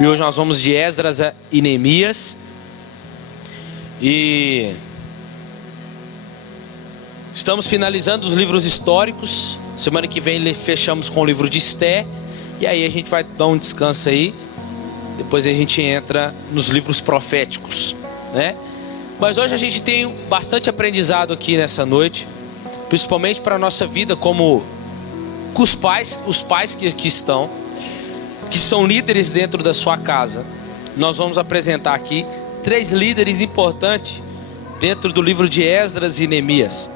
E hoje nós vamos de Esdras e Neemias. E estamos finalizando os livros históricos. Semana que vem fechamos com o livro de Esté. E aí a gente vai dar um descanso aí. Depois a gente entra nos livros proféticos, né? Mas hoje a gente tem bastante aprendizado aqui nessa noite, principalmente para a nossa vida como os pais que aqui estão, que são líderes dentro da sua casa. Nós vamos apresentar aqui 3 líderes importantes dentro do livro de Esdras e Neemias.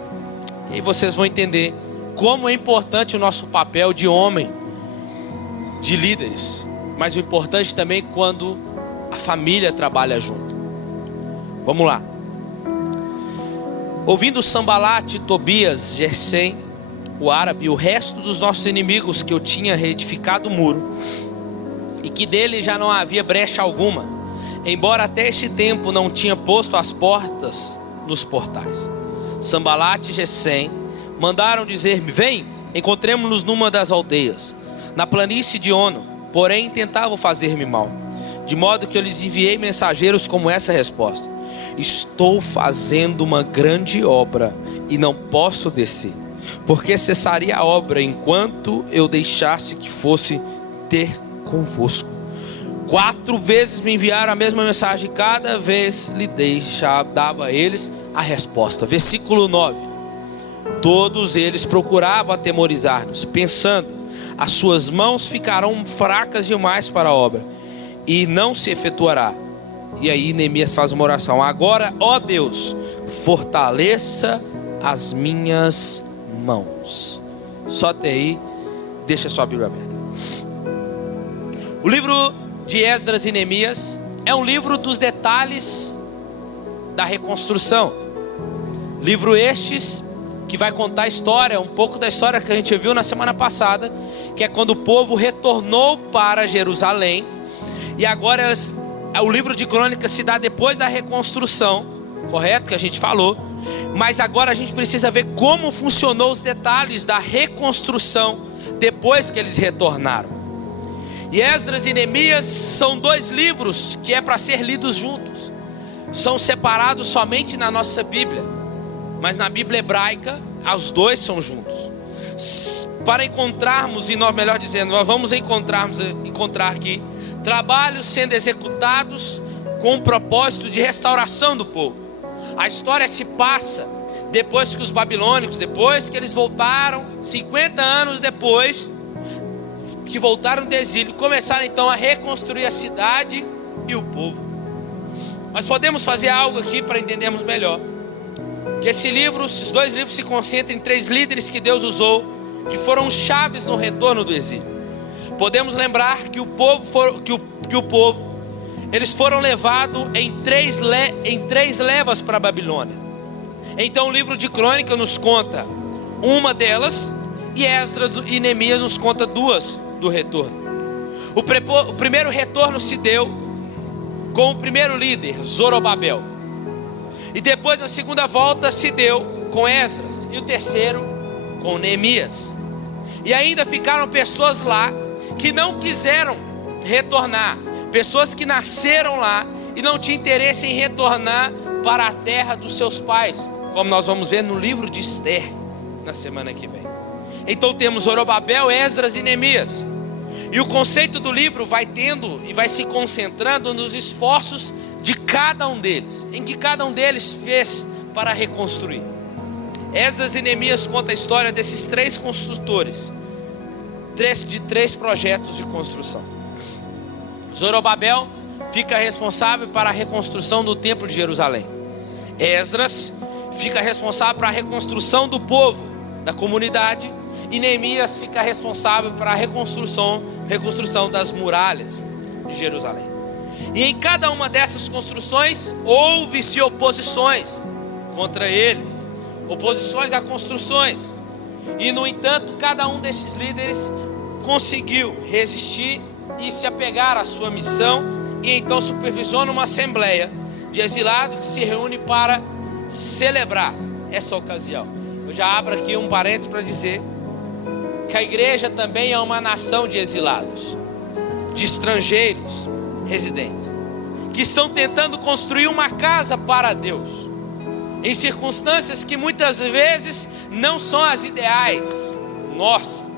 E aí vocês vão entender como é importante o nosso papel de homem, de líderes. Mas o importante também é quando a família trabalha junto. Vamos lá. Ouvindo Sambalate, Tobias, Gesem, o árabe, e o resto dos nossos inimigos, que eu tinha reedificado o muro, e que dele já não havia brecha alguma, embora até esse tempo não tinha posto as portas nos portais. Sambalate e Gesem mandaram dizer-me: vem, encontremo-nos numa das aldeias, na planície de Ono. Porém tentavam fazer-me mal, de modo que eu lhes enviei mensageiros como essa resposta: estou fazendo uma grande obra e não posso descer, porque cessaria a obra enquanto eu deixasse que fosse ter convosco. 4 vezes me enviaram a mesma mensagem, cada vez lhe dava a eles a resposta. Versículo 9. Todos eles procuravam atemorizar-nos, pensando: as suas mãos ficarão fracas demais para a obra, e não se efetuará. E aí Neemias faz uma oração: agora, ó Deus, fortaleça as minhas mãos. Só até aí, deixa sua Bíblia aberta. O livro de Esdras e Neemias é um livro dos detalhes da reconstrução. Livro estes que vai contar a história, um pouco da história que a gente viu na semana passada, que é quando o povo retornou para Jerusalém. E agora o livro de Crônicas se dá depois da reconstrução, correto? Que a gente falou. Mas agora a gente precisa ver como funcionou os detalhes da reconstrução depois que eles retornaram. E Esdras e Neemias são 2 livros que é para ser lidos juntos. São separados somente na nossa Bíblia, mas na Bíblia hebraica os 2 são juntos. Para encontrarmos, e nós, melhor dizendo, nós vamos encontrar aqui trabalhos sendo executados com o propósito de restauração do povo. A história se passa depois que os babilônicos, depois que eles voltaram, 50 anos depois que voltaram do exílio, começaram então a reconstruir a cidade e o povo. Mas podemos fazer algo aqui para entendermos melhor. Que esses 2 livros se concentram em 3 líderes que Deus usou, que foram chaves no retorno do exílio. Podemos lembrar que o povo eles foram levados em 3 levas para a Babilônia. Então o livro de Crônicas nos conta uma delas, e Esdras e Neemias nos conta 2 do retorno. O primeiro retorno se deu com o primeiro líder, Zorobabel. E depois a segunda volta se deu com Esdras, e o terceiro com Neemias. E ainda ficaram pessoas lá que não quiseram retornar, pessoas que nasceram lá e não tinham interesse em retornar para a terra dos seus pais, como nós vamos ver no livro de Esté na semana que vem. Então temos Zorobabel, Esdras e Neemias. E o conceito do livro vai tendo e vai se concentrando nos esforços de cada um deles, em que cada um deles fez para reconstruir. Esdras e Neemias conta a história desses 3 construtores, de 3 projetos de construção. Zorobabel fica responsável para a reconstrução do templo de Jerusalém. Esdras fica responsável para a reconstrução do povo, da comunidade. E Neemias fica responsável para a reconstrução das muralhas de Jerusalém. E em cada uma dessas construções houve-se oposições contra eles, oposições a construções. E no entanto, cada um desses líderes conseguiu resistir e se apegar à sua missão. E então supervisiona uma assembleia de exilados que se reúne para celebrar essa ocasião. Eu já abro aqui um parênteses para dizer que a igreja também é uma nação de exilados, de estrangeiros, residentes, que estão tentando construir uma casa para Deus, em circunstâncias que muitas vezes não são as ideais. Nós,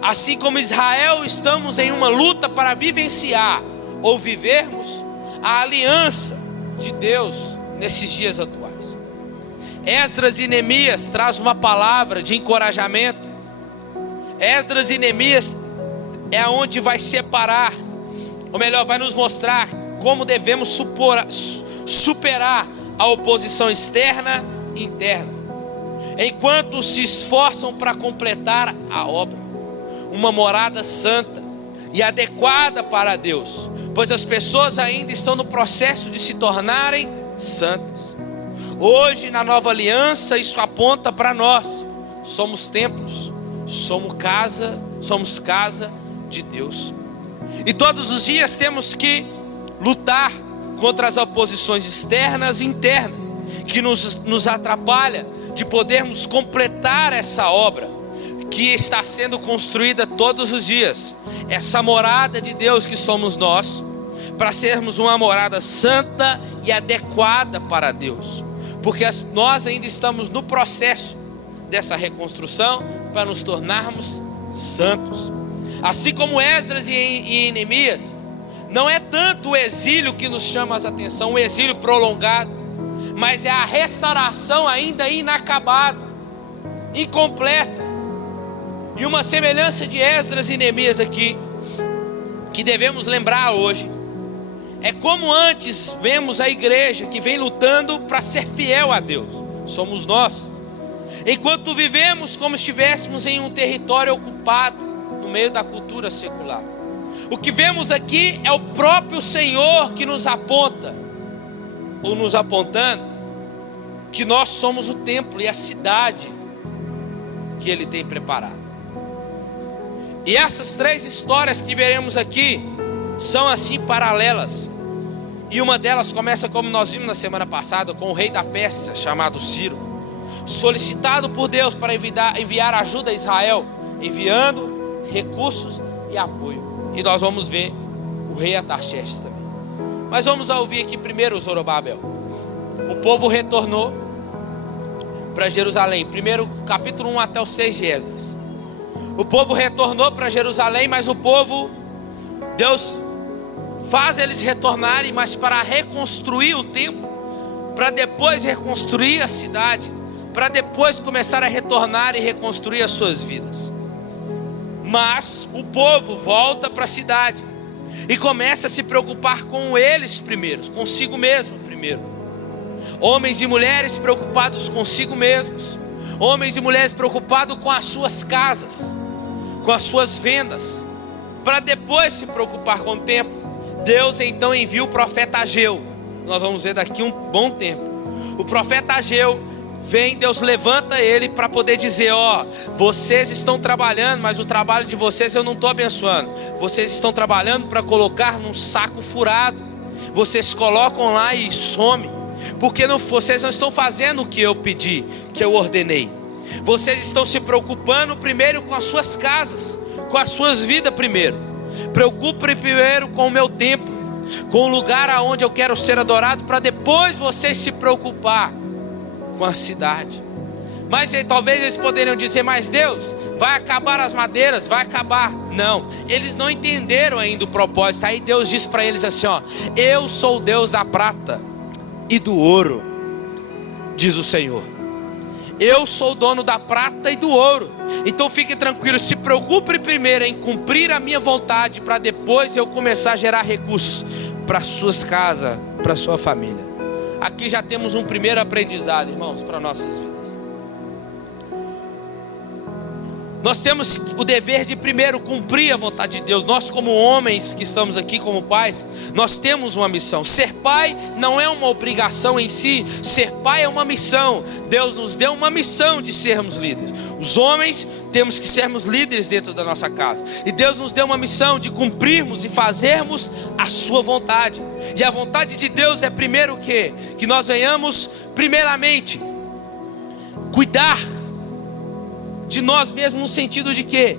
assim como Israel, estamos em uma luta para vivenciar ou vivermos a aliança de Deus nesses dias atuais. Esdras e Neemias traz uma palavra de encorajamento. Esdras e Neemias é onde vai separar, ou melhor, vai nos mostrar como devemos superar a oposição externa e interna, enquanto se esforçam para completar a obra, uma morada santa e adequada para Deus, pois as pessoas ainda estão no processo de se tornarem santas. Hoje, na nova aliança, isso aponta para nós. Somos templos, somos casa de Deus. E todos os dias temos que lutar contra as oposições externas e internas, que nos atrapalha de podermos completar essa obra que está sendo construída todos os dias. Essa morada de Deus que somos nós, para sermos uma morada santa e adequada para Deus, porque nós ainda estamos no processo dessa reconstrução para nos tornarmos santos. Assim como Esdras e Neemias, não é tanto o exílio que nos chama a atenção, o exílio prolongado, mas é a restauração ainda inacabada, incompleta. E uma semelhança de Esdras e Neemias aqui, que devemos lembrar hoje, é como antes vemos a igreja que vem lutando para ser fiel a Deus. Somos nós. Enquanto vivemos como se estivéssemos em um território ocupado, no meio da cultura secular. O que vemos aqui é o próprio Senhor que nos aponta, ou nos apontando, que nós somos o templo e a cidade que Ele tem preparado. E essas três histórias que veremos aqui são assim paralelas. E uma delas começa como nós vimos na semana passada, com o rei da Pérsia chamado Ciro, solicitado por Deus para enviar ajuda a Israel, enviando recursos e apoio. E nós vamos ver o rei Artaxerxes também. Mas vamos ouvir aqui primeiro o Zorobabel. O povo retornou para Jerusalém. Primeiro capítulo 1 até o 6 de Esdras. O povo retornou para Jerusalém, mas o povo, Deus faz eles retornarem, mas para reconstruir o templo, para depois reconstruir a cidade, para depois começar a retornar e reconstruir as suas vidas. Mas o povo volta para a cidade e começa a se preocupar com eles primeiro, consigo mesmo primeiro. Homens e mulheres preocupados consigo mesmos, homens e mulheres preocupados com as suas casas, com as suas vendas, para depois se preocupar com o templo. Deus então envia o profeta Ageu. Nós vamos ver daqui um bom tempo. O profeta Ageu vem, Deus levanta ele para poder dizer: vocês estão trabalhando, mas o trabalho de vocês eu não estou abençoando. Vocês estão trabalhando para colocar num saco furado. Vocês colocam lá e some, porque vocês não estão fazendo o que eu pedi, que eu ordenei. Vocês estão se preocupando primeiro com as suas casas, com as suas vidas primeiro. Preocupe primeiro com o meu templo, com o lugar aonde eu quero ser adorado, para depois vocês se preocupar com a cidade. Mas talvez eles poderiam dizer: mas Deus, vai acabar as madeiras, vai acabar. Não, eles não entenderam ainda o propósito. Aí Deus diz para eles assim: eu sou o Deus da prata e do ouro, diz o Senhor. Eu sou o dono da prata e do ouro. Então fique tranquilo, se preocupe primeiro em cumprir a minha vontade, para depois eu começar a gerar recursos para suas casas, para sua família. Aqui já temos um primeiro aprendizado, irmãos, para nossas vidas. Nós temos o dever de primeiro cumprir a vontade de Deus. Nós, como homens que estamos aqui como pais, nós temos uma missão. Ser pai não é uma obrigação em si. Ser pai é uma missão. Deus nos deu uma missão de sermos líderes. Os homens temos que sermos líderes dentro da nossa casa. E Deus nos deu uma missão de cumprirmos e fazermos a sua vontade. E a vontade de Deus é primeiro o quê? Que nós venhamos primeiramente cuidar de nós mesmos, no sentido de quê?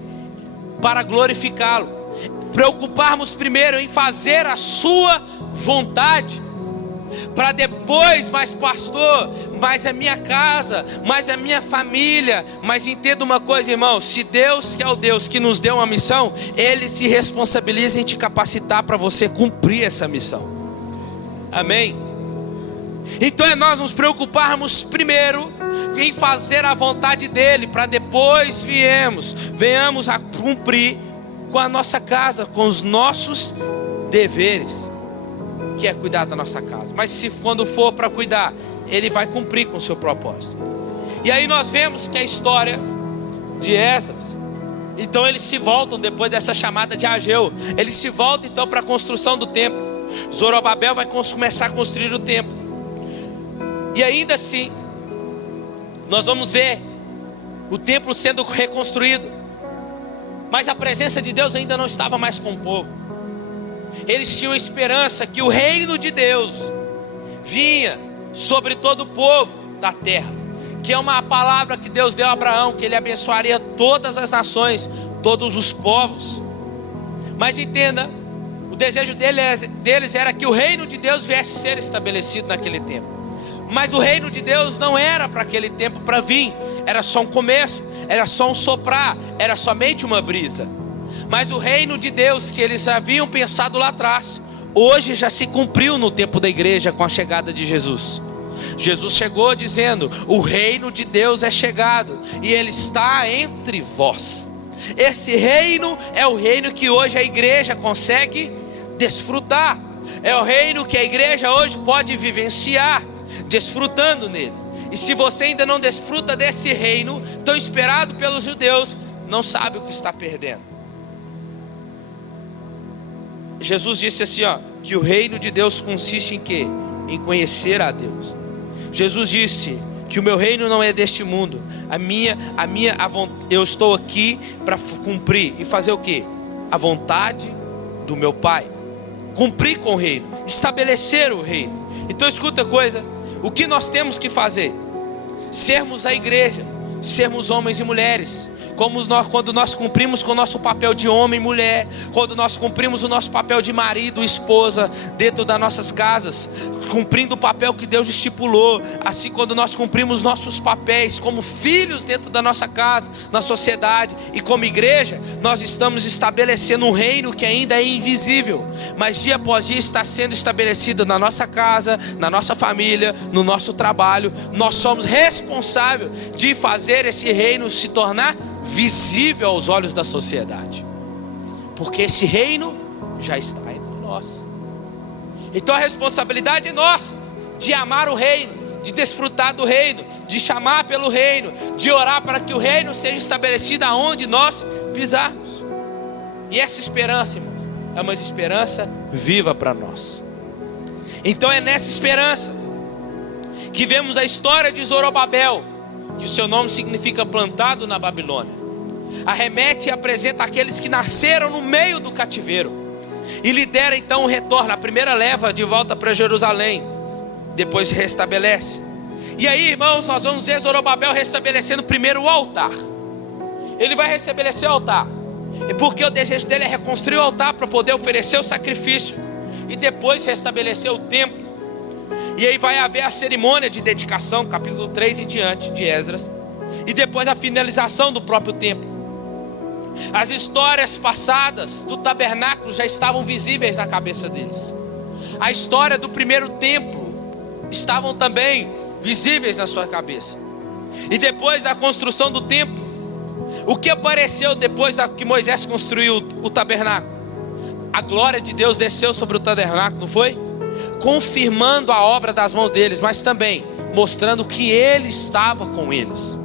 Para glorificá-lo. preocuparmos primeiro em fazer a sua vontade, para depois, mas pastor, mas a minha casa, mas a minha família. Mas entenda uma coisa, irmão, se Deus, que é o Deus que nos deu uma missão, Ele se responsabiliza em te capacitar para você cumprir essa missão. Amém? Então é nós nos preocuparmos primeiro em fazer a vontade dEle, para depois venhamos a cumprir com a nossa casa, com os nossos deveres, que é cuidar da nossa casa. Mas se quando for para cuidar, Ele vai cumprir com o seu propósito. E aí nós vemos que a história de Esdras, então eles se voltam depois dessa chamada de Ageu, eles se voltam então para a construção do templo. Zorobabel vai começar a construir o templo. E ainda assim, nós vamos ver o templo sendo reconstruído, mas a presença de Deus ainda não estava mais com o povo. Eles tinham esperança que o reino de Deus vinha sobre todo o povo da terra, que é uma palavra que Deus deu a Abraão, que ele abençoaria todas as nações, todos os povos. Mas entenda, o desejo deles era que o reino de Deus viesse a ser estabelecido naquele tempo. Mas o reino de Deus não era para aquele tempo para vir, era só um começo, era só um soprar, era somente uma brisa. Mas o reino de Deus que eles haviam pensado lá atrás, hoje já se cumpriu no tempo da igreja com a chegada de Jesus. Jesus chegou dizendo: o reino de Deus é chegado e Ele está entre vós. Esse reino é o reino que hoje a igreja consegue desfrutar. É o reino que a igreja hoje pode vivenciar, desfrutando nele. E se você ainda não desfruta desse reino tão esperado pelos judeus, não sabe o que está perdendo. Jesus disse assim, que o reino de Deus consiste em quê? Em conhecer a Deus. Jesus disse que o meu reino não é deste mundo. Eu estou aqui para cumprir e fazer o quê? A vontade do meu Pai. Cumprir com o reino, estabelecer o reino. Então escuta a coisa, o que nós temos que fazer? Sermos a igreja, sermos homens e mulheres, quando nós cumprimos com o nosso papel de homem e mulher, quando nós cumprimos o nosso papel de marido e esposa dentro das nossas casas, cumprindo o papel que Deus estipulou, assim quando nós cumprimos nossos papéis como filhos dentro da nossa casa, na sociedade e como igreja, nós estamos estabelecendo um reino que ainda é invisível, mas dia após dia está sendo estabelecido na nossa casa, na nossa família, no nosso trabalho. Nós somos responsáveis de fazer esse reino se tornar visível aos olhos da sociedade, porque esse reino já está entre nós. Então a responsabilidade é nossa, de amar o reino, de desfrutar do reino, de chamar pelo reino, de orar para que o reino seja estabelecido aonde nós pisarmos. E essa esperança, irmãos, é uma esperança viva para nós. Então é nessa esperança que vemos a história de Zorobabel, que o seu nome significa plantado na Babilônia. Arremete e apresenta aqueles que nasceram no meio do cativeiro e lidera então o retorno, a primeira leva de volta para Jerusalém. Depois se restabelece. E aí, irmãos, nós vamos ver Zorobabel restabelecendo primeiro o altar. Ele vai restabelecer o altar, e porque o desejo dele é reconstruir o altar para poder oferecer o sacrifício, e depois restabelecer o templo. E aí vai haver a cerimônia de dedicação, capítulo 3 em diante de Esdras, e depois a finalização do próprio templo. As histórias passadas do tabernáculo já estavam visíveis na cabeça deles. A história do primeiro templo estavam também visíveis na sua cabeça. E depois da construção do templo, o que apareceu depois que Moisés construiu o tabernáculo? A glória de Deus desceu sobre o tabernáculo, não foi? Confirmando a obra das mãos deles, mas também mostrando que Ele estava com eles.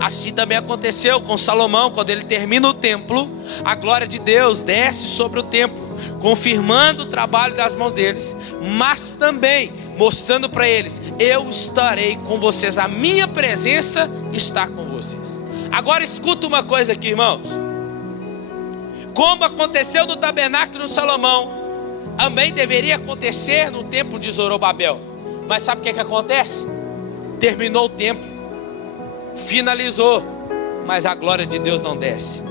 Assim também aconteceu com Salomão, quando ele termina o templo, a glória de Deus desce sobre o templo, confirmando o trabalho das mãos deles, mas também mostrando para eles: eu estarei com vocês, a minha presença está com vocês. Agora escuta uma coisa aqui, irmãos. Como aconteceu no tabernáculo de Salomão, também deveria acontecer no templo de Zorobabel. Mas sabe o que acontece? Terminou o templo, finalizou, mas a glória de Deus não desce.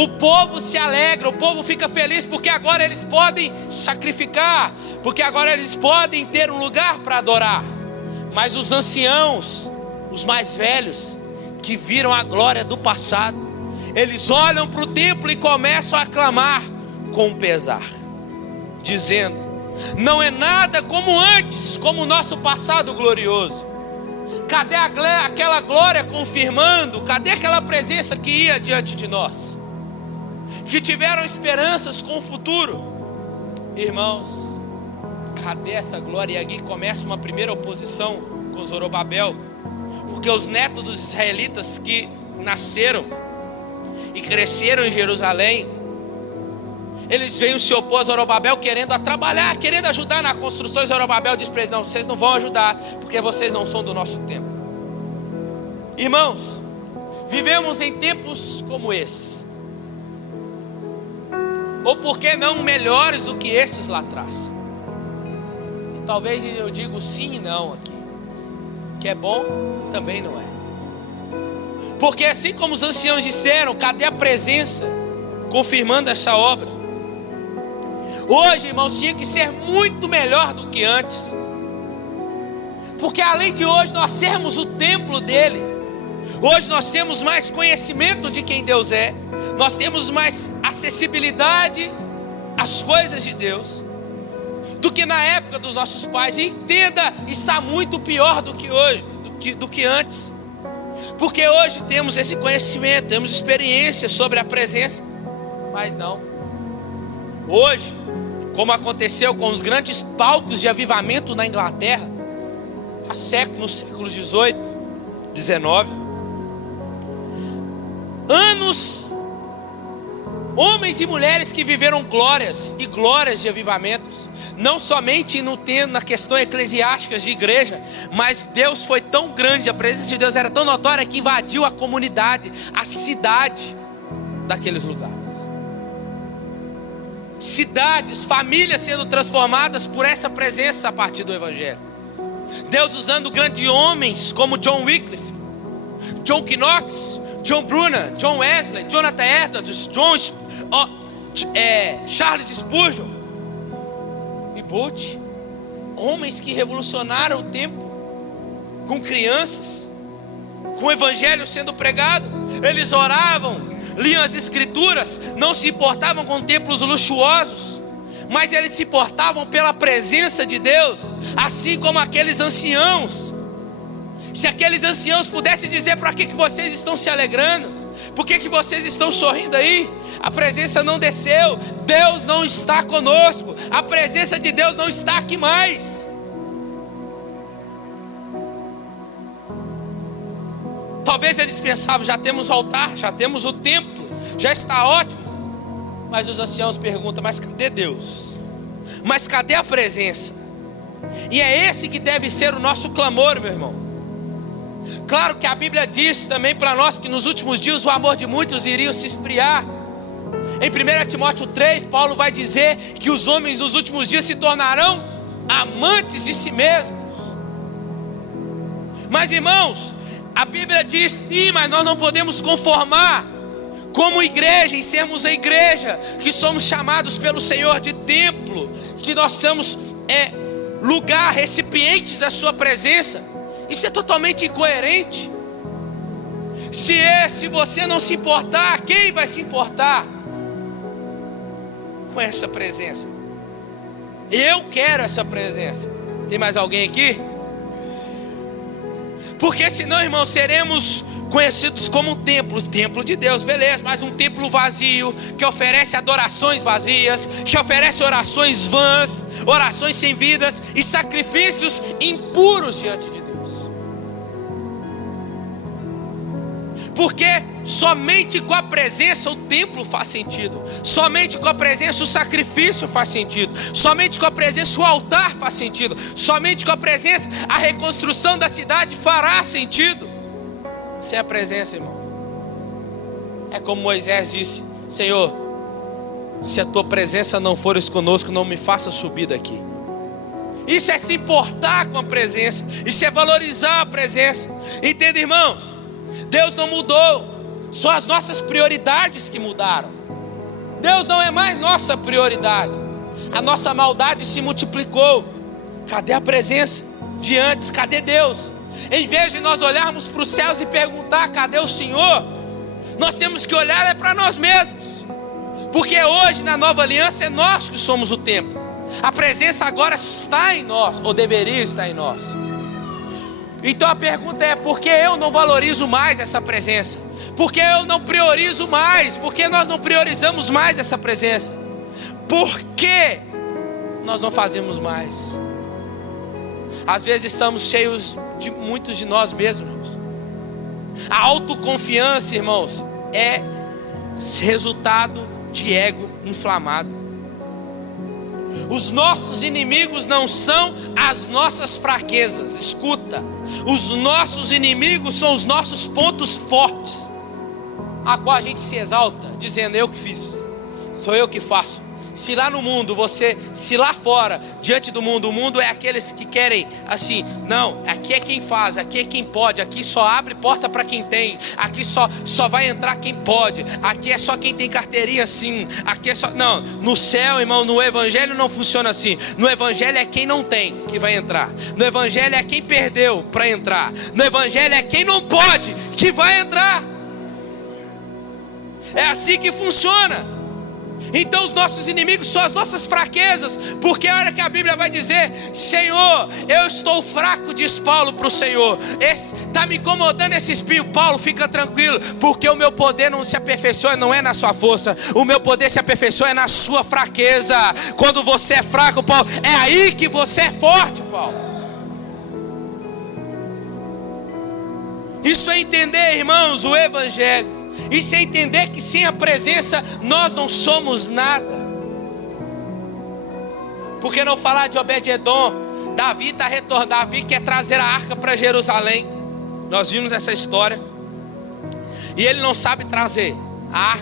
O povo se alegra, o povo fica feliz, porque agora eles podem sacrificar, porque agora eles podem ter um lugar para adorar. Mas os anciãos, os mais velhos, que viram a glória do passado, eles olham para o templo e começam a clamar com pesar, dizendo: não é nada como antes, como o nosso passado glorioso. Cadê aquela glória confirmando? Cadê aquela presença que ia diante de nós? Que tiveram esperanças com o futuro. Irmãos, cadê essa glória? E aqui começa uma primeira oposição com Zorobabel, porque os netos dos israelitas que nasceram e cresceram em Jerusalém, eles veio se opor a Zorobabel querendo trabalhar, querendo ajudar na construção. Zorobabel diz para eles: não, vocês não vão ajudar, porque vocês não são do nosso tempo. Irmãos, vivemos em tempos como esses, ou por que não melhores do que esses lá atrás. E talvez eu digo sim e não aqui, que é bom e também não é. Porque assim como os anciãos disseram, cadê a presença confirmando essa obra? Hoje, irmãos, tinha que ser muito melhor do que antes. Porque além de hoje nós sermos o templo dele, hoje nós temos mais conhecimento de quem Deus é, nós temos mais acessibilidade às coisas de Deus do que na época dos nossos pais. E entenda, está muito pior do que hoje, do que antes. Porque hoje temos esse conhecimento, temos experiência sobre a presença, mas não. Hoje, como aconteceu com os grandes palcos de avivamento na Inglaterra, nos séculos 18, 19, anos, homens e mulheres que viveram glórias e glórias de avivamentos, não somente na questão eclesiástica de igreja, mas Deus foi tão grande, a presença de Deus era tão notória que invadiu a comunidade, a cidade daqueles lugares. Cidades, famílias sendo transformadas por essa presença a partir do Evangelho. Deus usando grandes homens como John Wycliffe, John Knox, John Brunner, John Wesley, Jonathan Edwards, Charles Spurgeon e Butch. Homens que revolucionaram o tempo, com crianças, com o Evangelho sendo pregado. Eles oravam, liam as escrituras, não se importavam com templos luxuosos, mas eles se importavam pela presença de Deus, assim como aqueles anciãos. Se aqueles anciãos pudessem dizer: para que vocês estão se alegrando? Por que vocês estão sorrindo aí? A presença não desceu, Deus não está conosco, a presença de Deus não está aqui mais. Talvez eles pensavam: já temos o altar, já temos o templo, já está ótimo. Mas os anciãos perguntam: mas cadê Deus? Mas cadê a presença? E é esse que deve ser o nosso clamor, meu irmão. Claro que a Bíblia diz também para nós que nos últimos dias o amor de muitos iria se esfriar. Em 1 Timóteo 3, Paulo vai dizer que os homens nos últimos dias se tornarão amantes de si mesmos. Mas, irmãos, a Bíblia diz sim, mas nós não podemos conformar como igreja em sermos a igreja que somos chamados pelo Senhor de templo, que nós somos lugar, recipientes da sua presença. Isso é totalmente incoerente. Se você não se importar, quem vai se importar com essa presença? Eu quero essa presença. Tem mais alguém aqui? Porque senão, irmãos, seremos conhecidos como um templo. Templo de Deus, beleza, mas um templo vazio, que oferece adorações vazias, que oferece orações vãs, orações sem vidas e sacrifícios impuros diante de Deus. Porque somente com a presença o templo faz sentido, somente com a presença o sacrifício faz sentido, somente com a presença o altar faz sentido, somente com a presença a reconstrução da cidade fará sentido. Sem a presença, irmãos, é como Moisés disse: Senhor, se a tua presença não fores conosco, não me faça subir daqui. Isso é se importar com a presença, isso é valorizar a presença. Entenda, irmãos? Deus não mudou. São as nossas prioridades que mudaram. Deus não é mais nossa prioridade. A nossa maldade se multiplicou. Cadê a presença de antes? Cadê Deus? Em vez de nós olharmos para os céus e perguntar: cadê o Senhor? Nós temos que olhar para nós mesmos. Porque hoje na nova aliança é nós que somos o templo. A presença agora está em nós, ou deveria estar em nós. Então a pergunta é: por que eu não valorizo mais essa presença? Por que eu não priorizo mais? Por que nós não priorizamos mais essa presença? Por que nós não fazemos mais? Às vezes estamos cheios de muitos de nós mesmos. A autoconfiança, irmãos, é resultado de ego inflamado. Os nossos inimigos não são as nossas fraquezas. Escuta, os nossos inimigos são os nossos pontos fortes, a qual a gente se exalta, dizendo: eu que fiz, sou eu que faço. Se lá no mundo se lá fora, diante do mundo, o mundo é aqueles que querem assim: não, aqui é quem faz, aqui é quem pode, aqui só abre porta para quem tem, aqui só vai entrar quem pode, aqui é só quem tem carteirinha assim, aqui é só... Não, no céu, irmão, no evangelho não funciona assim. No evangelho é quem não tem que vai entrar. No evangelho é quem perdeu para entrar. No evangelho é quem não pode que vai entrar. É assim que funciona. Então os nossos inimigos são as nossas fraquezas. Porque olha que a Bíblia vai dizer: Senhor, eu estou fraco, diz Paulo para o Senhor. Está me incomodando esse espinho. Paulo, fica tranquilo, porque o meu poder não se aperfeiçoa, não é na sua força. O meu poder se aperfeiçoa é na sua fraqueza. Quando você é fraco, Paulo, é aí que você é forte, Paulo. Isso é entender, irmãos, o evangelho. Isso é entender que sem a presença nós não somos nada. Por que não falar de Obed-edom? Davi está retornando. Davi quer trazer a arca para Jerusalém. Nós vimos essa história. E ele não sabe trazer. A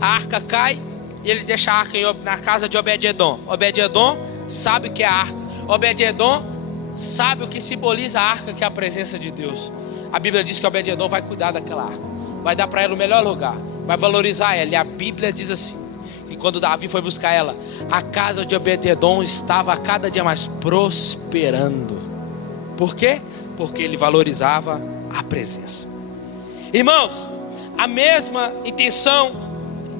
arca cai e ele deixa a arca na casa de Obed-edom. Obed-edom sabe o que é a arca. Obed-edom sabe o que simboliza a arca, que é a presença de Deus. A Bíblia diz que Obed-edom vai cuidar daquela arca, vai dar para ela o melhor lugar, vai valorizar ela. E a Bíblia diz assim, que quando Davi foi buscar ela, a casa de Obed-edom estava a cada dia mais prosperando. Por quê? Porque ele valorizava a presença. Irmãos, a mesma intenção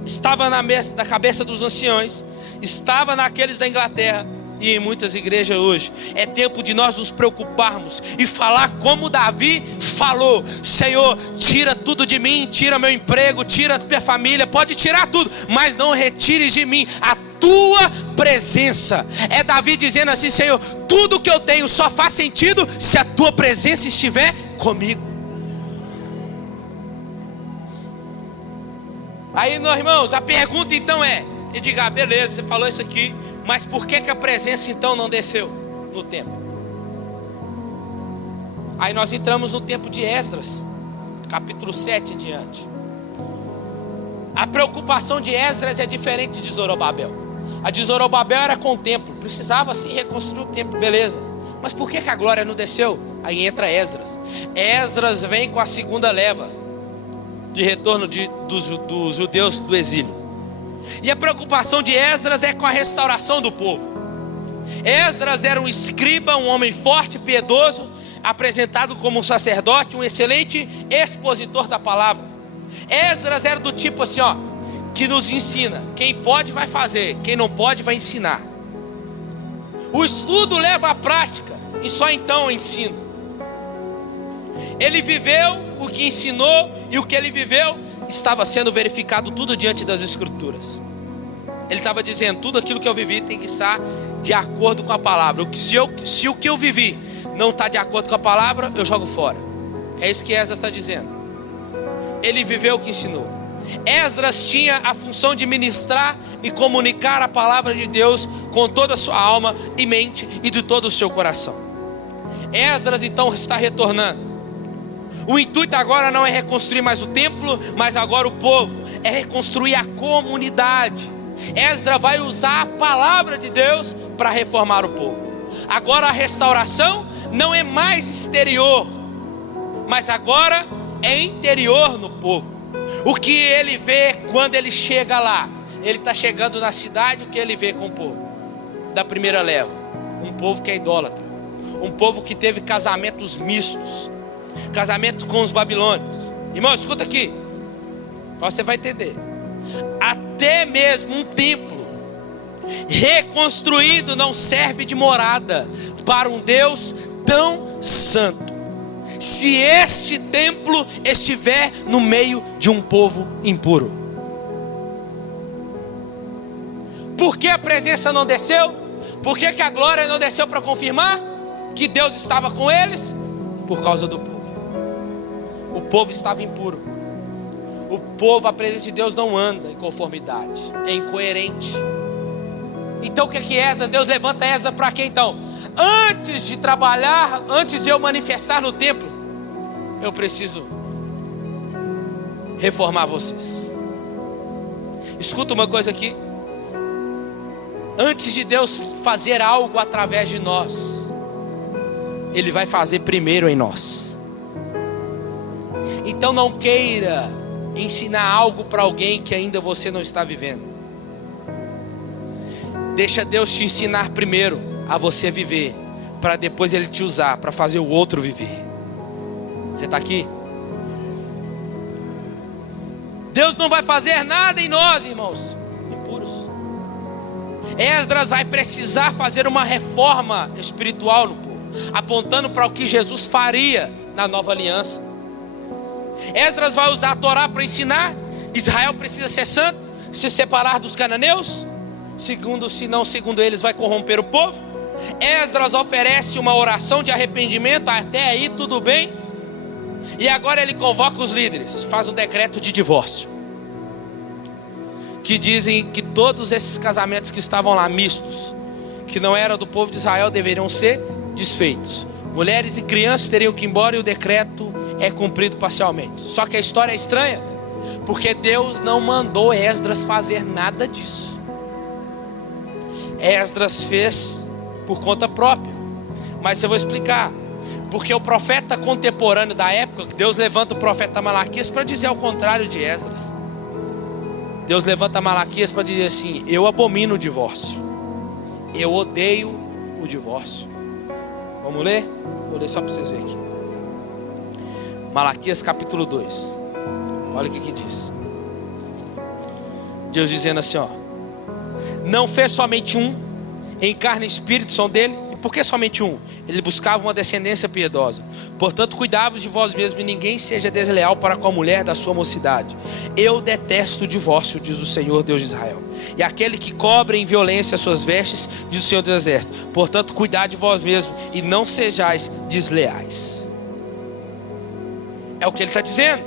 estava na cabeça dos anciões, estava naqueles da Inglaterra e em muitas igrejas hoje. É tempo de nós nos preocuparmos e falar como Davi falou: Senhor, tira tudo de mim, tira meu emprego, tira minha família, pode tirar tudo, mas não retires de mim a tua presença. É Davi dizendo assim: Senhor, tudo que eu tenho só faz sentido se a tua presença estiver comigo. Aí, meus irmãos, a pergunta então é, e diga: beleza, você falou isso aqui, mas por que a presença então não desceu no templo? Aí nós entramos no tempo de Esdras, capítulo 7 em diante. A preocupação de Esdras é diferente de Zorobabel. A de Zorobabel era com o templo, precisava sim reconstruir o templo, beleza. Mas por que a glória não desceu? Aí entra Esdras. Esdras vem com a segunda leva de retorno dos judeus do exílio. E a preocupação de Esdras é com a restauração do povo. Esdras era um escriba, um homem forte, piedoso, apresentado como um sacerdote, um excelente expositor da palavra. Esdras era do tipo assim, que nos ensina: quem pode vai fazer, quem não pode vai ensinar. O estudo leva à prática, e só então o ensino. Ele viveu o que ensinou, e o que ele viveu estava sendo verificado tudo diante das escrituras. Ele estava dizendo: tudo aquilo que eu vivi tem que estar de acordo com a palavra. Se o que eu vivi não está de acordo com a palavra, eu jogo fora. É isso que Esdras está dizendo. Ele viveu o que ensinou. Esdras tinha a função de ministrar e comunicar a palavra de Deus com toda a sua alma e mente e de todo o seu coração. Esdras então está retornando. O intuito agora não é reconstruir mais o templo, mas agora o povo, é reconstruir a comunidade. Esdras vai usar a palavra de Deus para reformar o povo. Agora a restauração não é mais exterior, mas agora é interior no povo. O que ele vê quando ele chega lá? Ele está chegando na cidade, o que ele vê com o povo da primeira leva? Um povo que é idólatra, um povo que teve casamentos mistos, casamento com os babilônios. Irmão, escuta aqui, você vai entender. Até mesmo um templo reconstruído não serve de morada para um Deus tão santo, se este templo estiver no meio de um povo impuro. Por que a presença não desceu? Por que a glória não desceu para confirmar que Deus estava com eles? Por causa do povo. O povo estava impuro. O povo, a presença de Deus não anda em conformidade, é incoerente. Então o que é Esdras? Deus levanta Esdras para quê então? Antes de trabalhar, antes de eu manifestar no templo, eu preciso reformar vocês. Escuta uma coisa aqui. Antes de Deus fazer algo através de nós, Ele vai fazer primeiro em nós. Então não queira ensinar algo para alguém que ainda você não está vivendo. Deixa Deus te ensinar primeiro a você viver, para depois Ele te usar para fazer o outro viver. Você está aqui? Deus não vai fazer nada em nós, irmãos, impuros. Esdras vai precisar fazer uma reforma espiritual no povo, apontando para o que Jesus faria na nova aliança. Esdras vai usar a Torá para ensinar. Israel precisa ser santo, se separar dos cananeus, segundo eles vai corromper o povo. Esdras oferece uma oração de arrependimento, até aí tudo bem. E agora ele convoca os líderes, faz um decreto de divórcio, que dizem que todos esses casamentos que estavam lá mistos, que não eram do povo de Israel, deveriam ser desfeitos. Mulheres e crianças teriam que ir embora e o decreto é cumprido parcialmente. Só que a história é estranha, porque Deus não mandou Esdras fazer nada disso. Esdras fez por conta própria. Mas eu vou explicar. Porque o profeta contemporâneo da época, Deus levanta o profeta Malaquias para dizer ao contrário de Esdras. Deus levanta Malaquias para dizer assim: eu abomino o divórcio, eu odeio o divórcio. Vamos ler? Vou ler só para vocês verem aqui. Malaquias capítulo 2. Olha o que diz. Deus dizendo assim, ó: não fez somente um, em carne e espírito são dele. E por que somente um? Ele buscava uma descendência piedosa. Portanto, cuidai-vos de vós mesmos, e ninguém seja desleal para com a mulher da sua mocidade. Eu detesto o divórcio, diz o Senhor Deus de Israel, e aquele que cobre em violência as suas vestes, diz o Senhor do Exército. Portanto, cuidai de vós mesmos e não sejais desleais. É o que ele está dizendo.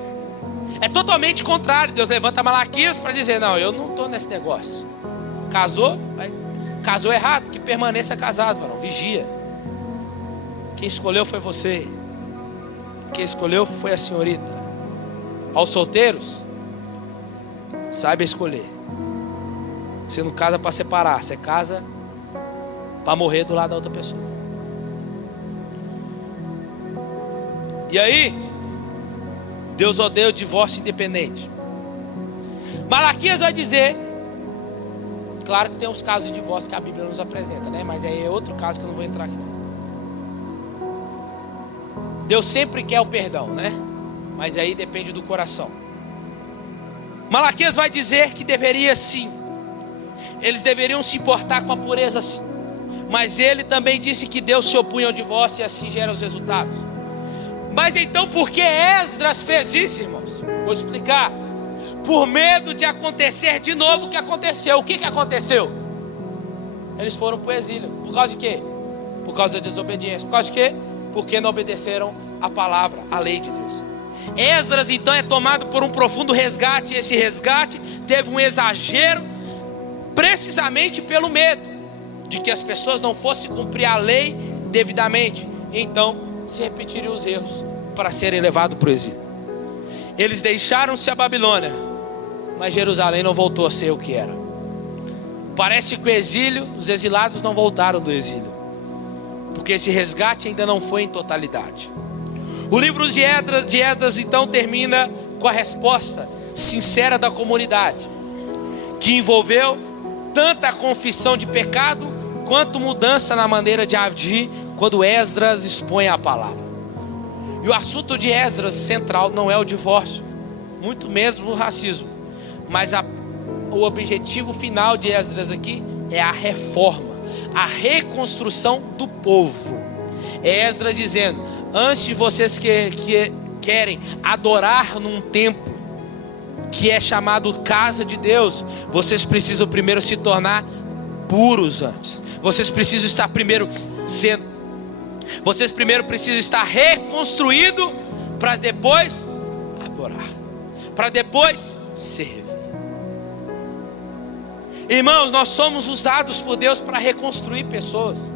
É totalmente contrário. Deus levanta Malaquias para dizer: não, eu não estou nesse negócio. Casou errado, que permaneça casado, varão, vigia. Quem escolheu foi você. Quem escolheu foi a senhorita. Aos solteiros, saiba escolher. Você não casa para separar, você casa para morrer do lado da outra pessoa. E aí, Deus odeia o divórcio independente. Malaquias vai dizer, claro que tem uns casos de divórcio que a Bíblia nos apresenta, né? Mas aí é outro caso que eu não vou entrar aqui não. Deus sempre quer o perdão, né? Mas aí depende do coração. Malaquias vai dizer que deveria sim, eles deveriam se importar com a pureza sim. Mas ele também disse que Deus se opunha ao divórcio e assim gera os resultados. Mas então por que Esdras fez isso, irmãos? Vou explicar. Por medo de acontecer de novo o que aconteceu. O que aconteceu? Eles foram para o exílio. Por causa de quê? Por causa da desobediência. Por causa de quê? Porque não obedeceram a palavra, a lei de Deus. Esdras então é tomado por um profundo resgate. E esse resgate teve um exagero, precisamente pelo medo de que as pessoas não fossem cumprir a lei devidamente. Então se repetiriam os erros para serem levados para o exílio. Eles deixaram-se a Babilônia, mas Jerusalém não voltou a ser o que era. Parece que o exílio, os exilados não voltaram do exílio, porque esse resgate ainda não foi em totalidade. O livro de Esdras então termina com a resposta sincera da comunidade, que envolveu tanto a confissão de pecado, quanto mudança na maneira de agir, quando Esdras expõe a palavra. E o assunto de Esdras central não é o divórcio, muito menos o racismo, mas o objetivo final de Esdras aqui é a reforma, a reconstrução do povo. É Esdras dizendo: antes de vocês que querem adorar num templo que é chamado casa de Deus, vocês precisam primeiro se tornar puros antes. Vocês precisam estar primeiro sendo, vocês primeiro precisam estar reconstruído para depois adorar, para depois servir. Irmãos, nós somos usados por Deus para reconstruir pessoas.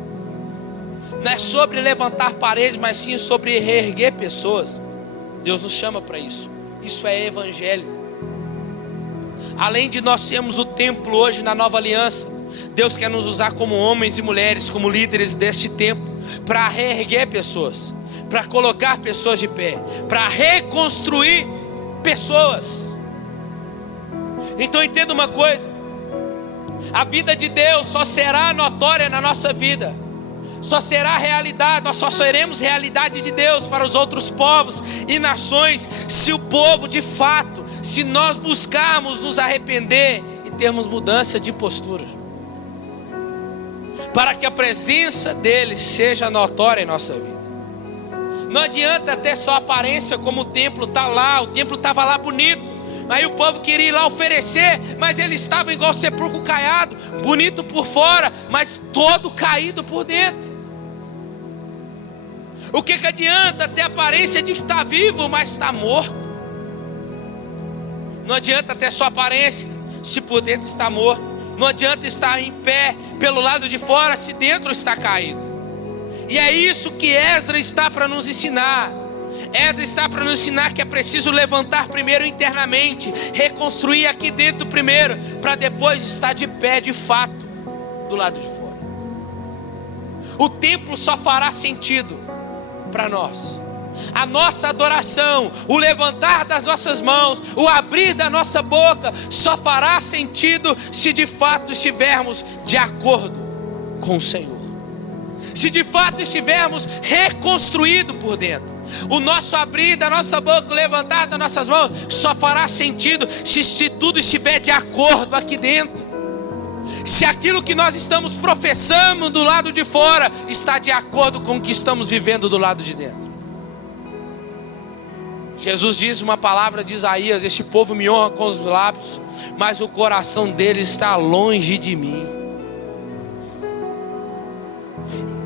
Não é sobre levantar paredes, mas sim sobre reerguer pessoas. Deus nos chama para isso. Isso é evangelho. Além de nós sermos o templo hoje na nova aliança, Deus quer nos usar como homens e mulheres, como líderes deste tempo, para reerguer pessoas, para colocar pessoas de pé, para reconstruir pessoas. Então entenda uma coisa: a vida de Deus só será notória na nossa vida, só será realidade, nós só seremos realidade de Deus para os outros povos e nações, se o povo de fato, se nós buscarmos nos arrepender e termos mudança de postura, para que a presença dele seja notória em nossa vida. Não adianta ter só aparência, como o templo está lá, o templo estava lá bonito, aí o povo queria ir lá oferecer, mas ele estava igual sepulcro caiado, bonito por fora, mas todo caído por dentro. O que adianta ter aparência de que está vivo, mas está morto? Não adianta ter sua aparência, se por dentro está morto. Não adianta estar em pé pelo lado de fora, se dentro está caído. E é isso que Esdras está para nos ensinar. Esdras está para nos ensinar que é preciso levantar primeiro internamente, reconstruir aqui dentro primeiro, para depois estar de pé de fato do lado de fora. O templo só fará sentido para nós, a nossa adoração, o levantar das nossas mãos, o abrir da nossa boca, só fará sentido se de fato estivermos de acordo com o Senhor, se de fato estivermos reconstruídos por dentro. O nosso abrir da nossa boca, o levantar das nossas mãos, só fará sentido se tudo estiver de acordo aqui dentro. Se aquilo que nós estamos professando do lado de fora está de acordo com o que estamos vivendo do lado de dentro. Jesus diz uma palavra de Isaías: este povo me honra com os lábios, mas o coração dele está longe de mim.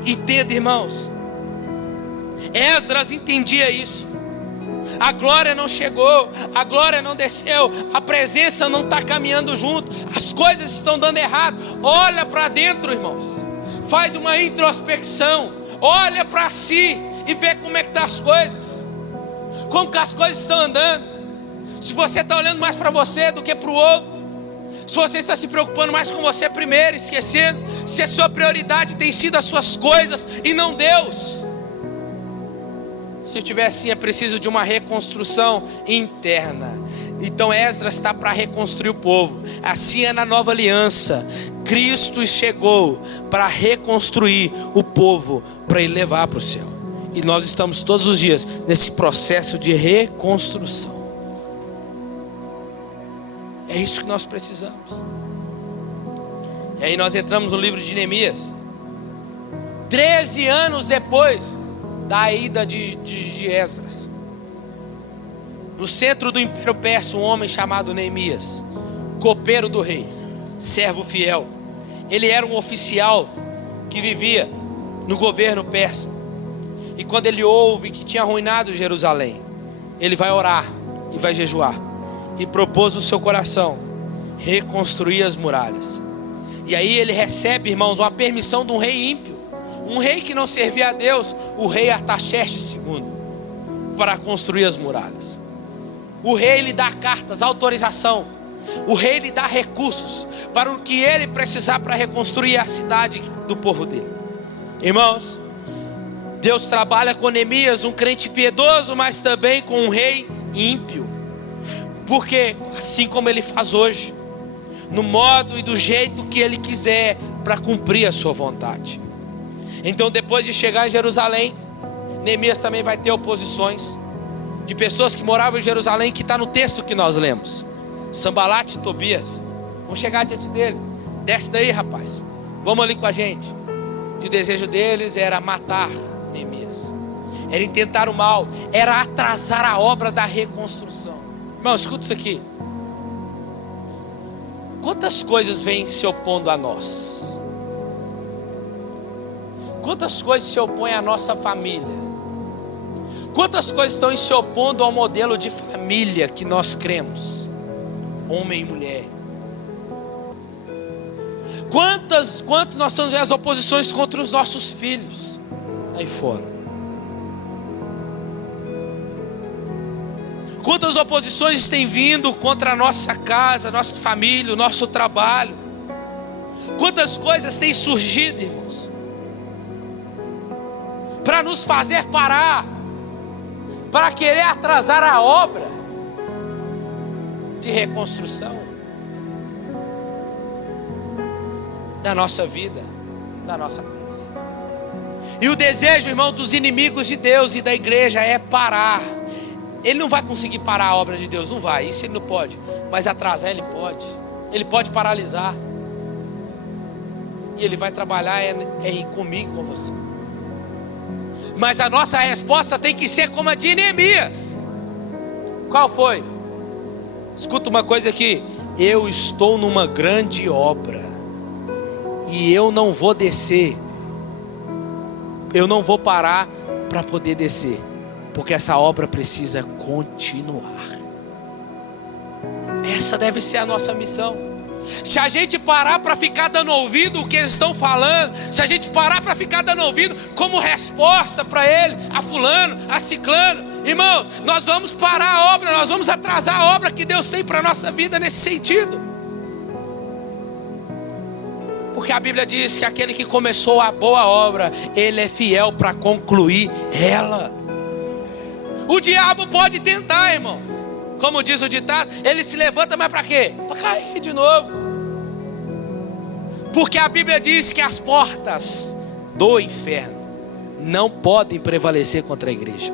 Entenda, irmãos, Esdras entendia isso. A glória não chegou, a glória não desceu, a presença não está caminhando junto, as coisas estão dando errado. Olha para dentro, irmãos, faz uma introspecção, olha para si e vê como é que estão as coisas, como que as coisas estão andando. Se você está olhando mais para você do que para o outro, se você está se preocupando mais com você primeiro, esquecendo se a sua prioridade tem sido as suas coisas e não Deus. Se tiver assim, é preciso de uma reconstrução interna. Então Esdras está para reconstruir o povo. Assim é na nova aliança. Cristo chegou para reconstruir o povo, para ele levar para o céu. E nós estamos todos os dias nesse processo de reconstrução. É isso que nós precisamos. E aí nós entramos no livro de Neemias. 13 anos depois da ida de Esdras, no centro do Império Persa, um homem chamado Neemias, copeiro do rei, servo fiel. Ele era um oficial que vivia no governo persa. E quando ele ouve que tinha arruinado Jerusalém, ele vai orar e vai jejuar. E propôs no seu coração reconstruir as muralhas. E aí ele recebe, irmãos, uma permissão de um rei ímpio, um rei que não servia a Deus, o rei Artaxerxes II, para construir as muralhas. O rei lhe dá cartas, autorização. O rei lhe dá recursos para o que ele precisar para reconstruir a cidade do povo dele. Irmãos, Deus trabalha com Neemias, um crente piedoso, mas também com um rei ímpio. Porque assim como Ele faz hoje, no modo e do jeito que Ele quiser, para cumprir a sua vontade. Então, depois de chegar em Jerusalém, Neemias também vai ter oposições de pessoas que moravam em Jerusalém, que está no texto que nós lemos. Sanbalate e Tobias vão chegar diante dele. Desce daí, rapaz, vamos ali com a gente. E o desejo deles era matar Neemias, era intentar o mal, era atrasar a obra da reconstrução. Irmão, escuta isso aqui. Quantas coisas vêm se opondo a nós? Quantas coisas se opõem à nossa família? Quantas coisas estão se opondo ao modelo de família que nós cremos? Homem e mulher. Quanto nós estamos vendo as oposições contra os nossos filhos aí fora? Quantas oposições têm vindo contra a nossa casa, nossa família, o nosso trabalho? Quantas coisas têm surgido, irmãos, para nos fazer parar, para querer atrasar a obra de reconstrução da nossa vida, da nossa casa. E o desejo, irmão, dos inimigos de Deus e da igreja é parar. Ele não vai conseguir parar a obra de Deus, não vai, isso ele não pode. Mas atrasar ele pode. Ele pode paralisar. E ele vai trabalhar comigo, com você. Mas a nossa resposta tem que ser como a de Neemias. Qual foi? Escuta uma coisa aqui. Eu estou numa grande obra, e eu não vou descer. Eu não vou parar para poder descer, porque essa obra precisa continuar. Essa deve ser a nossa missão. Se a gente parar para ficar dando ouvido o que eles estão falando, se a gente parar para ficar dando ouvido como resposta para ele, a fulano, a ciclano, irmão, nós vamos parar a obra, nós vamos atrasar a obra que Deus tem para a nossa vida nesse sentido. Porque a Bíblia diz que aquele que começou a boa obra, ele é fiel para concluir ela. O diabo pode tentar, irmãos. Como diz o ditado, ele se levanta, mas para quê? Para cair de novo. Porque a Bíblia diz que as portas do inferno não podem prevalecer contra a igreja.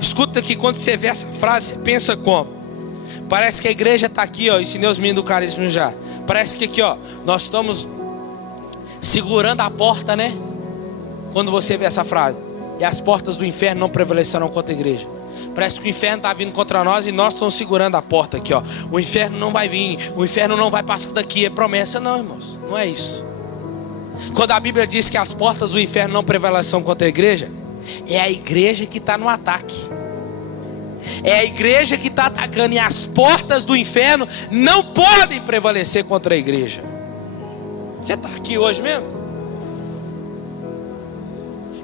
Escuta que quando você vê essa frase, você pensa como? Parece que a igreja está aqui, ó. Ensinei os meninos do carisma já. Parece que aqui, ó, nós estamos segurando a porta, né? Quando você vê essa frase. E as portas do inferno não prevalecerão contra a igreja. Parece que o inferno está vindo contra nós e nós estamos segurando a porta aqui, ó. O inferno não vai vir, o inferno não vai passar daqui, é promessa. Não, irmãos, não é isso. Quando a Bíblia diz que as portas do inferno não prevalecerão contra a igreja, é a igreja que está no ataque. É a igreja que está atacando, e as portas do inferno não podem prevalecer contra a igreja. Você está aqui hoje mesmo?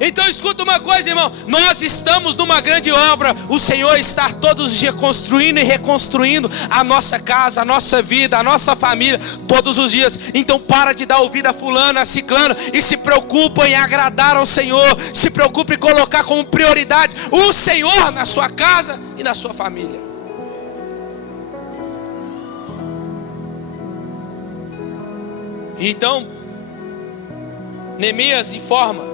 Então escuta uma coisa, irmão. Nós estamos numa grande obra. O Senhor está todos os dias construindo e reconstruindo a nossa casa, a nossa vida, a nossa família, todos os dias. Então para de dar ouvido a fulano, a ciclano, e se preocupa em agradar ao Senhor. Se preocupe em colocar como prioridade o Senhor na sua casa e na sua família. Então Neemias informa,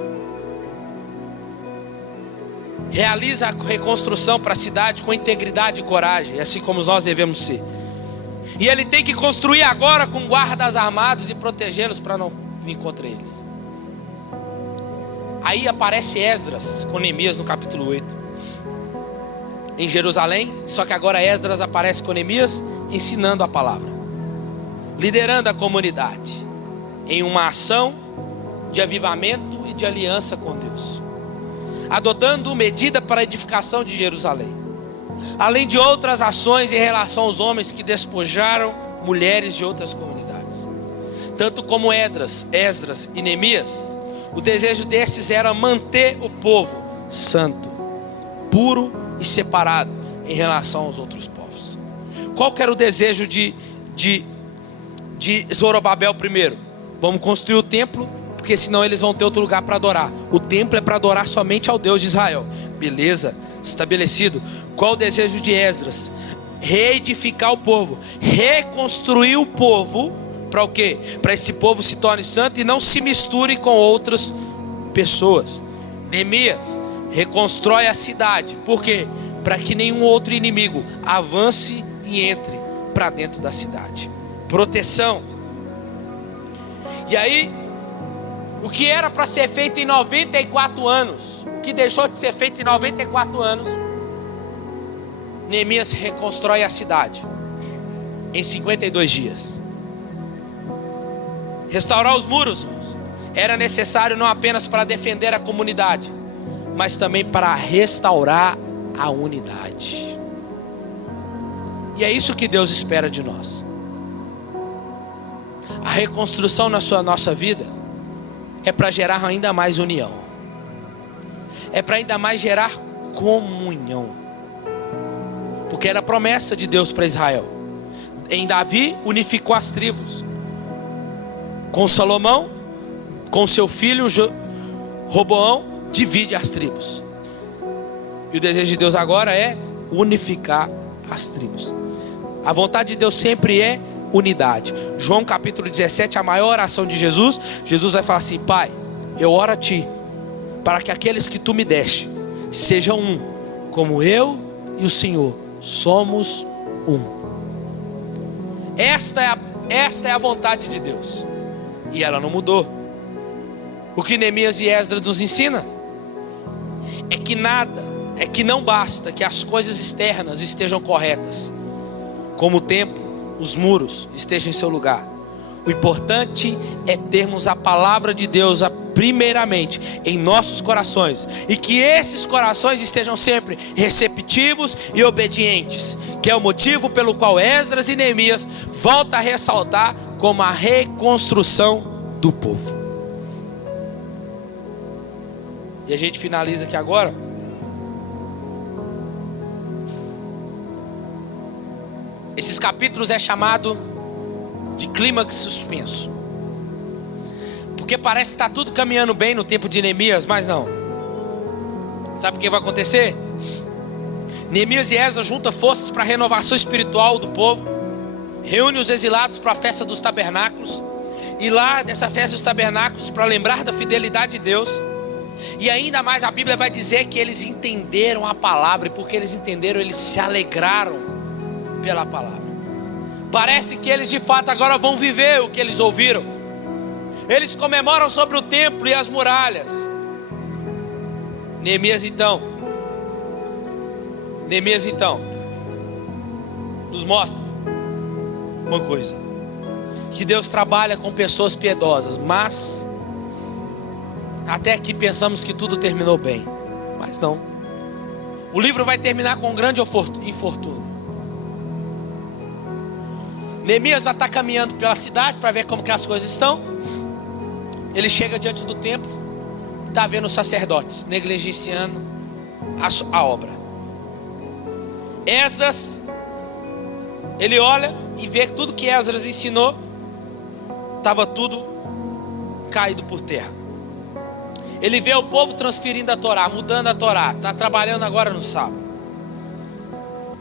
realiza a reconstrução para a cidade com integridade e coragem, assim como nós devemos ser. E ele tem que construir agora com guardas armados e protegê-los para não vir contra eles. Aí aparece Esdras com Neemias no capítulo 8, em Jerusalém. Só que agora Esdras aparece com Neemias ensinando a palavra, liderando a comunidade em uma ação de avivamento e de aliança com Deus, adotando medida para a edificação de Jerusalém, além de outras ações em relação aos homens que despojaram mulheres de outras comunidades. Tanto como Esdras e Neemias, o desejo desses era manter o povo santo, puro e separado em relação aos outros povos. Qual que era o desejo de Zorobabel primeiro? Vamos construir o templo, porque senão eles vão ter outro lugar para adorar. O templo é para adorar somente ao Deus de Israel. Beleza, estabelecido. Qual o desejo de Esdras? reedificar o povo, reconstruir o povo, para o quê? Para esse povo se torne santo e não se misture com outras pessoas. Neemias reconstrói a cidade, por quê? Para que nenhum outro inimigo avance e entre para dentro da cidade. Proteção. E aí, o que era para ser feito em 94 anos, o que deixou de ser feito em 94 anos, Neemias reconstrói a cidade em 52 dias. Restaurar os muros, irmãos, era necessário não apenas para defender a comunidade, mas também para restaurar a unidade. E é isso que Deus espera de nós. A reconstrução na nossa vida é para gerar ainda mais união, é para ainda mais gerar comunhão, porque era a promessa de Deus para Israel. Em Davi unificou as tribos, com Salomão, com seu filho Roboão, divide as tribos. E o desejo de Deus agora é unificar as tribos. A vontade de Deus sempre é unidade. João capítulo 17, a maior oração de Jesus. Jesus vai falar assim: Pai, eu oro a Ti, para que aqueles que Tu me deste sejam um, como eu e o Senhor somos um. Esta é a vontade de Deus, e ela não mudou. O que Neemias e Esdras nos ensina é que não basta que as coisas externas estejam corretas, como o templo, os muros estejam em seu lugar. O importante é termos a palavra de Deus primeiramente em nossos corações, e que esses corações estejam sempre receptivos e obedientes, que é o motivo pelo qual Esdras e Neemias voltam a ressaltar como a reconstrução do povo. E a gente finaliza aqui agora esses capítulos é chamado de clímax suspenso, porque parece que está tudo caminhando bem no tempo de Neemias, mas não. Sabe o que vai acontecer? Neemias e Esdras juntam forças para a renovação espiritual do povo, reúne os exilados para a festa dos tabernáculos, e lá nessa festa dos tabernáculos, para lembrar da fidelidade de Deus. E ainda mais a Bíblia vai dizer que eles entenderam a palavra, e porque eles entenderam, eles se alegraram pela palavra. Parece que eles de fato agora vão viver o que eles ouviram. Eles comemoram sobre o templo e as muralhas. Neemias então nos mostra uma coisa: que Deus trabalha com pessoas piedosas, mas até aqui pensamos que tudo terminou bem, mas não. O livro vai terminar com um grande infortúnio. Neemias já está caminhando pela cidade para ver como que as coisas estão. Ele chega diante do templo, está vendo os sacerdotes negligenciando a obra. Esdras, ele olha e vê que tudo que Esdras ensinou estava tudo caído por terra. Ele vê o povo transferindo a Torá, mudando a Torá, está trabalhando agora no sábado.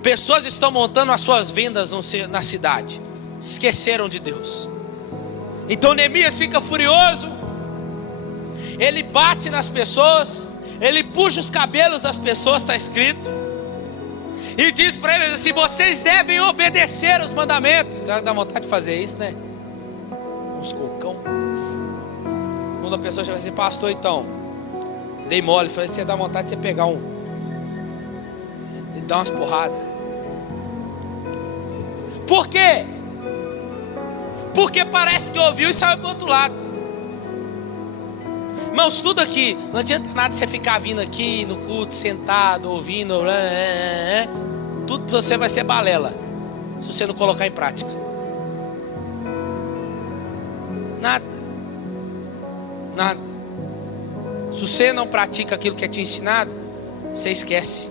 Pessoas estão montando as suas vendas na cidade, esqueceram de Deus. Então Neemias fica furioso, ele bate nas pessoas, ele puxa os cabelos das pessoas, está escrito, e diz para eles assim: vocês devem obedecer os mandamentos. Dá vontade de fazer isso, né? Uns cocão. Quando a pessoa chega assim: pastor, então dei mole. Falei: você dá vontade de você pegar e dar umas porradas. Por quê? Porque parece que ouviu e saiu pro outro lado. Irmãos, tudo aqui, não adianta nada você ficar vindo aqui no culto, sentado, ouvindo, tudo para você vai ser balela, se você não colocar em prática. Nada. Se você não pratica aquilo que é te ensinado, você esquece.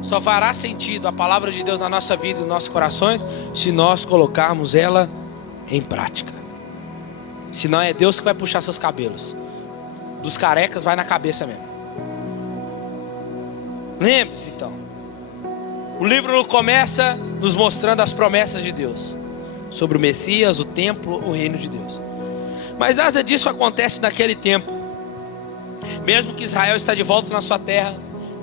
Só fará sentido a palavra de Deus na nossa vida e nos nossos corações se nós colocarmos ela em prática. Senão é Deus que vai puxar seus cabelos. Dos carecas vai na cabeça mesmo. Lembre-se então, O livro começa nos mostrando as promessas de Deus sobre o Messias, o templo, o reino de Deus. Mas nada disso acontece naquele tempo. Mesmo que Israel está de volta na sua terra,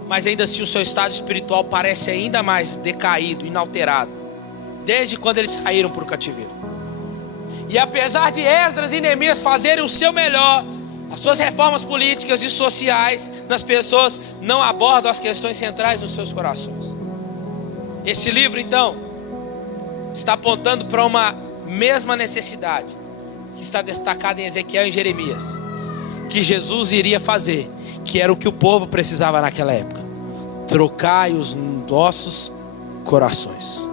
mas ainda assim o seu estado espiritual parece ainda mais decaído, inalterado, desde quando eles saíram para o cativeiro. E apesar de Esdras e Neemias fazerem o seu melhor, as suas reformas políticas e sociais nas pessoas não abordam as questões centrais dos seus corações. Esse livro então está apontando para uma mesma necessidade que está destacada em Ezequiel e em Jeremias, que Jesus iria fazer, que era o que o povo precisava naquela época: trocai os nossos corações.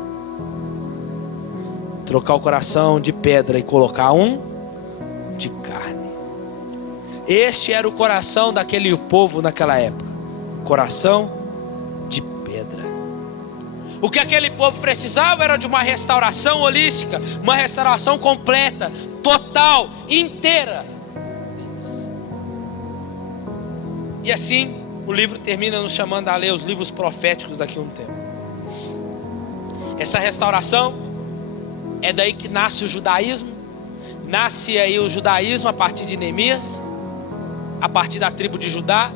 Trocar o coração de pedra e colocar um de carne. Este era o coração daquele povo naquela época, coração de pedra. O que aquele povo precisava era de uma restauração holística, uma restauração completa, total, inteira. E assim o livro termina nos chamando a ler os livros proféticos daqui a um tempo. Essa restauração é daí que nasce o judaísmo. Nasce aí o judaísmo a partir de Neemias, a partir da tribo de Judá,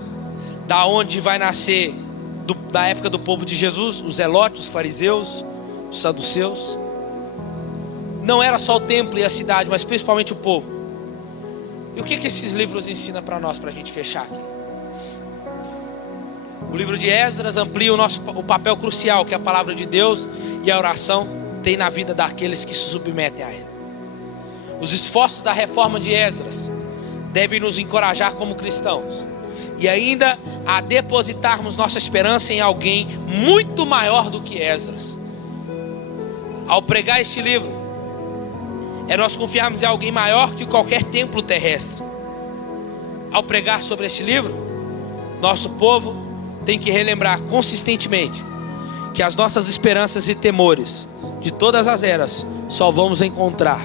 da onde vai nascer da época do povo de Jesus, os zelotes, os fariseus, os saduceus. Não era só o templo e a cidade, mas principalmente o povo. E o que esses livros ensinam para nós, para a gente fechar aqui? O livro de Esdras amplia o papel crucial que a palavra de Deus e a oração tem na vida daqueles que se submetem a ele. Os esforços da reforma de Esdras devem nos encorajar como cristãos, e ainda a depositarmos nossa esperança em alguém muito maior do que Esdras. Ao pregar este livro, é nós confiarmos em alguém maior que qualquer templo terrestre. Ao pregar sobre este livro, nosso povo tem que relembrar consistentemente que as nossas esperanças e temores de todas as eras só vamos encontrar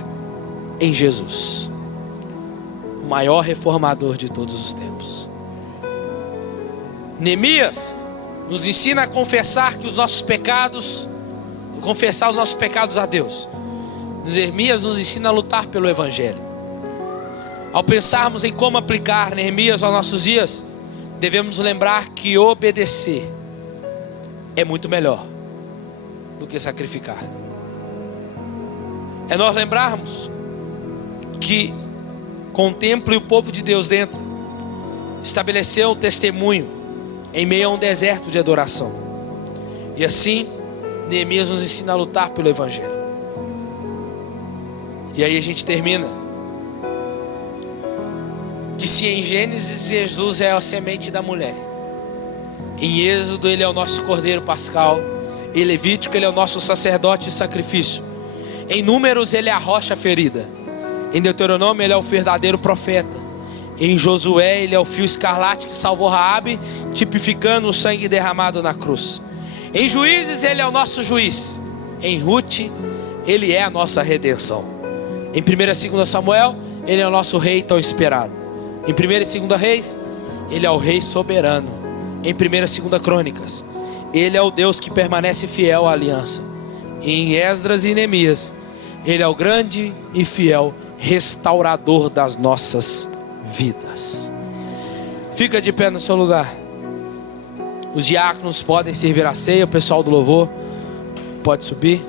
em Jesus, o maior reformador de todos os tempos. Neemias nos ensina a confessar os nossos pecados a Deus. Neemias nos ensina a lutar pelo Evangelho. Ao pensarmos em como aplicar Neemias aos nossos dias, devemos nos lembrar que obedecer é muito melhor do que sacrificar. É nós lembrarmos que com o templo e o povo de Deus dentro, estabeleceu o testemunho em meio a um deserto de adoração. E assim Neemias nos ensina a lutar pelo Evangelho. E aí a gente termina que se em Gênesis Jesus é a semente da mulher, em Êxodo ele é o nosso cordeiro pascal, em Levítico ele é o nosso sacerdote de sacrifício, em Números ele é a rocha ferida, em Deuteronômio ele é o verdadeiro profeta, em Josué ele é o fio escarlate que salvou Raabe, tipificando o sangue derramado na cruz. Em Juízes ele é o nosso juiz, em Ruth ele é a nossa redenção. Em 1 e 2 Samuel ele é o nosso rei tão esperado. Em 1 e 2 Reis ele é o rei soberano. Em 1 e 2 Crônicas ele é o Deus que permanece fiel à aliança. Em Esdras e Neemias ele é o grande e fiel restaurador das nossas vidas. Fica de pé no seu lugar. Os diáconos podem servir a ceia, o pessoal do louvor pode subir.